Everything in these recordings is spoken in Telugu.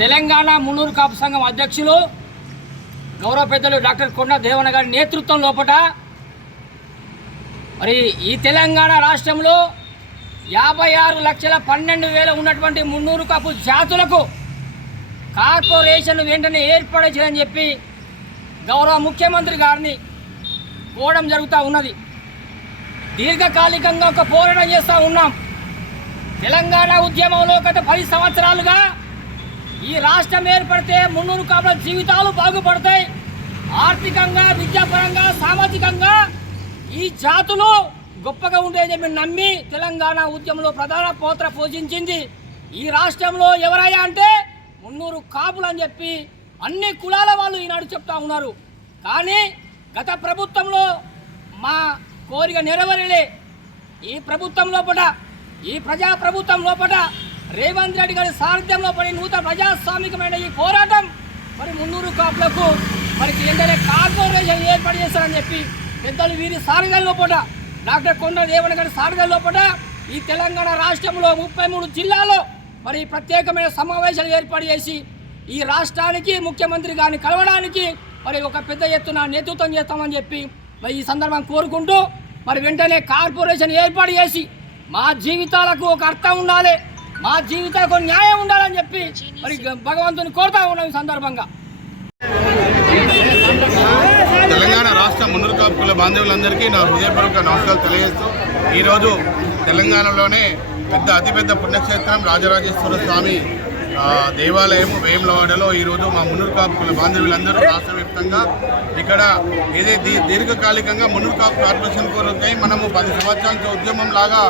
తెలంగాణ మున్నూరు కాపు సంఘం అధ్యక్షులు గౌరవ పెద్దలు డాక్టర్ కొండ దేవన గారి నేతృత్వం లోపట మరి ఈ తెలంగాణ రాష్ట్రంలో యాభై ఆరు లక్షల పన్నెండు వేల ఉన్నటువంటి మున్నూరు కాపు జాతులకు కార్పొరేషన్ వెంటనే ఏర్పడేదని చెప్పి గౌరవ ముఖ్యమంత్రి గారిని కోవడం జరుగుతూ ఉన్నది. దీర్ఘకాలికంగా ఒక పోరాటం చేస్తూ ఉన్నాం. తెలంగాణ ఉద్యమంలో గత పది సంవత్సరాలుగా ఈ రాష్ట్రం ఏర్పడితే మున్నూరు కాపుల జీవితాలు బాగుపడతాయి. ఆర్థికంగా విద్యాపరంగా సామాజికంగా ఈ జాతులు గొప్పగా ఉండేది మేము నమ్మి తెలంగాణ ఉద్యమంలో ప్రధాన పాత్ర పోషించింది. ఈ రాష్ట్రంలో ఎవరయ్యా అంటే మున్నూరు కాపులు అని చెప్పి అన్ని కులాల వాళ్ళు ఈనాడు చెప్తా ఉన్నారు. కానీ గత ప్రభుత్వంలో మా కోరిక నెరవేరలే. ఈ ప్రభుత్వం లోపల ఈ ప్రజాప్రభుత్వం లోపల రేవంత్ రెడ్డి గారి సారథ్యంలో పడి నూతన ప్రజాస్వామికమైన ఈ పోరాటం మరి మున్నూరు కాపులకు మరి ఏంటంటే కార్పొరేషన్ ఏర్పాటు చేస్తారని చెప్పి పెద్దలు వీరి సారథ్యం లోపల డాక్టర్ కొండ రేవణ్ గారి సారథ్యం లోపల ఈ తెలంగాణ రాష్ట్రంలో ముప్పై మూడు జిల్లాలో మరి ప్రత్యేకమైన సమావేశాలు ఏర్పాటు చేసి ఈ రాష్ట్రానికి ముఖ్యమంత్రి గారిని కలవడానికి మరి ఒక పెద్ద ఎత్తున నేతృత్వం చేస్తామని చెప్పి మరి ఈ సందర్భం కోరుకుంటూ మరి వెంటనే కార్పొరేషన్ ఏర్పాటు చేసి మా జీవితాలకు ఒక అర్థం ఉండాలి. మా జీవితాలకు న్యాయం ఉండాలని చెప్పి మరి భగవంతుని కోరుతా ఉన్నాం ఈ సందర్భంగా. తెలంగాణ రాష్ట్ర మున్నూరు కాపుల బాంధవులందరికీ నా హృదయపూర్వక నమస్కారాలు తెలియజేస్తూ ఈరోజు తెలంగాణలోనే పెద్ద అతిపెద్ద పుణ్యక్షేత్రం రాజరాజేశ్వర స్వామి ఆ, దేవాలయం వేములవాడలో. ఈరోజు మా మున్నూరు కాపుల బాంధవులందరూ రాష్ట్ర వ్యాప్తంగా ఇక్కడ ఏదే దీర్ఘకాలికంగా మున్నూరు కాపు కార్పొరేషన్ కోరుతాయి. మనము పది సంవత్సరాలతో ఉద్యమం లాగా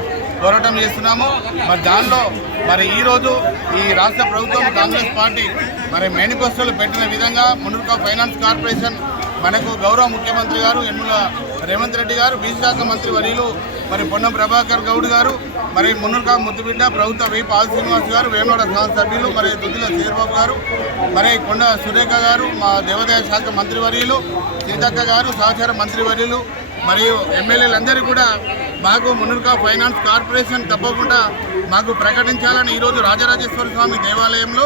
పోరాటం చేస్తున్నాము. మరి దానిలో మరి ఈరోజు ఈ రాష్ట్ర ప్రభుత్వం కాంగ్రెస్ పార్టీ మరి మేనిఫెస్టోలు పెట్టిన విధంగా మునుర్కా ఫైనాన్స్ కార్పొరేషన్ మనకు గౌరవ ముఖ్యమంత్రి గారు యనమల రేవంత్ రెడ్డి గారు బీసీ మంత్రి వర్యులు మరి పొన్నం ప్రభాకర్ గౌడ్ గారు మరి మున్నూరుగా ముద్దుబిడ్డ ప్రభుత్వ వి పాల్ శ్రీనివాస్ గారు వేమోడ సభ్యులు మరి దుద్దిల చంద్రబాబు గారు మరి కొండ సురేఖ గారు మా దేవాదాయ శాఖ మంత్రి వర్యులు సీతక్క గారు సహచార మంత్రి వర్యులు మరియు ఎమ్మెల్యేలందరూ కూడా మాకు మునుర్కా ఫైనాన్స్ కార్పొరేషన్ తప్పకుండా మాకు ప్రకటించాలని ఈరోజు రాజరాజేశ్వర స్వామి దేవాలయంలో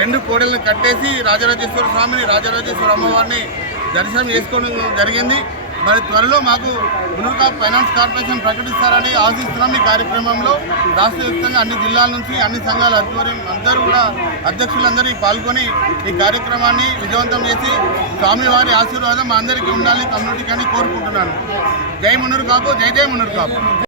రెండు కోడలను కట్టేసి రాజరాజేశ్వర స్వామిని రాజరాజేశ్వర అమ్మవారిని దర్శనం చేసుకోవడం జరిగింది. మరి త్వరలో మాకు మునుగా ఫైనాన్స్ కార్పొరేషన్ ప్రకటిస్తారని ఆశిస్తున్నాం ఈ కార్యక్రమంలో రాష్ట్ర వ్యాప్తంగా అన్ని జిల్లాల నుంచి అన్ని సంఘాల ఆధ్వర్యం అందరూ కూడా అధ్యక్షులందరూ పాల్గొని ఈ కార్యక్రమాన్ని విజయవంతం చేసి స్వామివారి ఆశీర్వాదం అందరికీ ఉండాలి కమ్యూనిటీకి అని కోరుకుంటున్నాను. జై మున్నూరు కాపు జై జై మున్నూరు కాపు